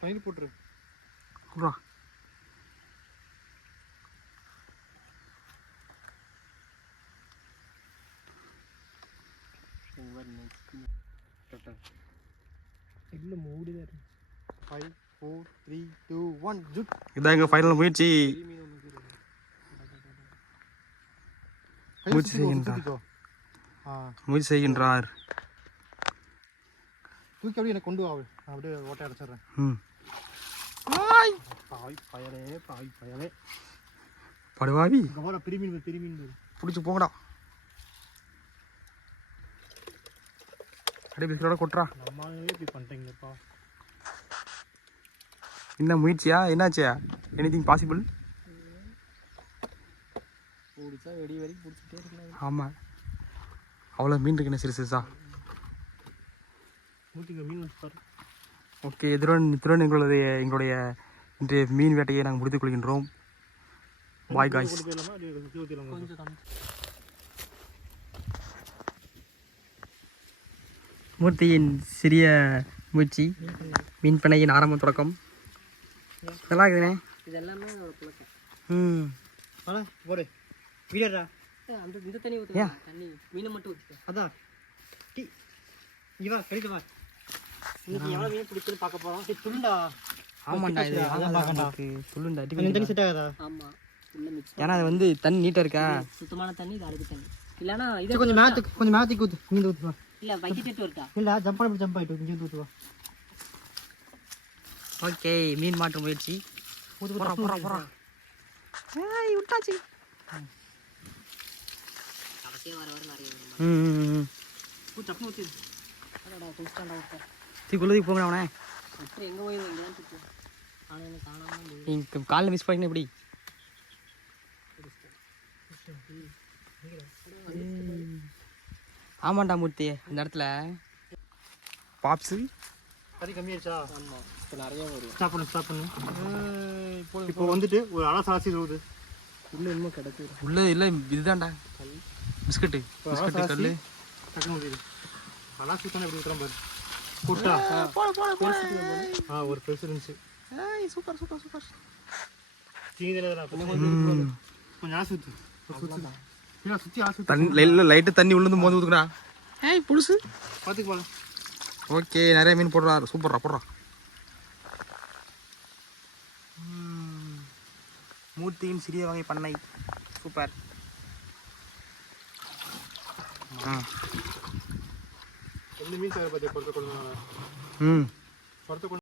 Final போட்டுரு. அப்புறம் இல்லை மூடிதான் இருக்கு. 5 4 3 2 1 ஜுட். இதான் எங்கள் ஃபைனல் முயற்சி. முயற்சி செய்கின்றார். முயற்சி செய்கின்றார். தூக்கி அப்படியே எனக்கு கொண்டு வா. நான் அப்படியே ஓட்டை அடைச்சிடுறேன். பாய் பயலே படுவாவி பெரிய மீன் பிடிச்சி போங்கடா. அப்படியே பிஸ்கட்டோட கொட்டுறா. நம்மளே இப்படி பண்ணிட்டீங்கப்பா. என்ன முயற்சியா? என்னாச்சியா? Anything possible? பிடிச்சா வெடி வரைக்கும் பிடிச்சிட்டே இருக்கலாம். ஆமாம், அவ்வளோ மீன் இருக்குண்ணே சிறுசா. மீன் பாரு. ஓகே, இத்துடன் எங்களுடைய இன்றைய மீன் வேட்டையை நாங்கள் முடித்துக் கொள்கின்றோம். Bye guys. மூர்த்தியின் சிறிய முயற்சி, மீன் பண்ணையின் ஆரம்ப தொடக்கம். நல்லா இருக்குதுண்ணே. இதெல்லாமே ஒரு புழக்கம். போடு வீடா. அந்த இந்த தண்ணி ஊற்று. தண்ணி மீனை மட்டும் ஊற்று. அதான் டீ இவா கடிக்க வா. இன்னைக்கு எவ்வளோ மீன் பிடிக்குன்னு பார்க்க போகிறோம். சரி துண்டா. ஆமாண்டா, இது சொல்லுண்டா. தண்ணி செட் ஆகாதா? ஆமாம், உள்ள மிக்ஸ். ஏன்னா அது வந்து தண்ணி நீட்டாக இருக்கா. சுத்தமான தண்ணி, இது அழுக்கு தண்ணி. இல்லைன்னா இது கொஞ்சம் மேத்துக்கு ஊற்று. நீ ஊற்றுவா. இல்லை பக்கெட் இருக்கா? இல்லை ஜம்ப் ஆகிட்டு இங்கே ஊற்றுவா. ஓகே, மீன் மாற்று முயற்சி. போகிறா விட்டாச்சு. கடைசியாக வர நிறைய டப்புனு ஊற்றி. அதோட குளிச்சாண்டா விட்டேன். தீக்குள்ளதுக்கு போங்கடா அவனே. அப்புறம் எங்கே போய் எங்கேதான் சுற்று. ஆனால் எனக்கு காணாமல் நீங்கள் காலைல மிஸ் பண்ணிங்க எப்படி? ஆமாண்டா மூர்த்தி, இந்த இடத்துல பாப்ஸு தண்ணி கம்மியாச்சா? ஆமாம், இப்போ நிறைய வரும். ஸ்டாப் பண்ணு. இப்போ வந்துட்டு ஒரு அலசாசி வருது. உள்ளே இன்னும் கிடக்கு. உள்ளே இல்லை, இதுதான்டா பிஸ்கட்டு கல். டக்குனு ஊற்றிடு. அலாசி தானே எப்படி ஊற்றுறோம் பாரு. கூட்டா ஒரு பெருசு இருந்துச்சு. சூப்பர். கொஞ்சம் ஆசி ஊற்று. சுற்றி ஆசி தண்ணி லைட்டு தண்ணி உள்ளது மோந்து ஊற்றுக்கடா. ஏய் புதுசு பார்த்துக்கு போல. ஓகே, நிறைய மீன் போடுறா. போடுறா. மூர்த்தியின் சிறிய வகை பண்ணை. சூப்பர். மீன் சார் பார்த்து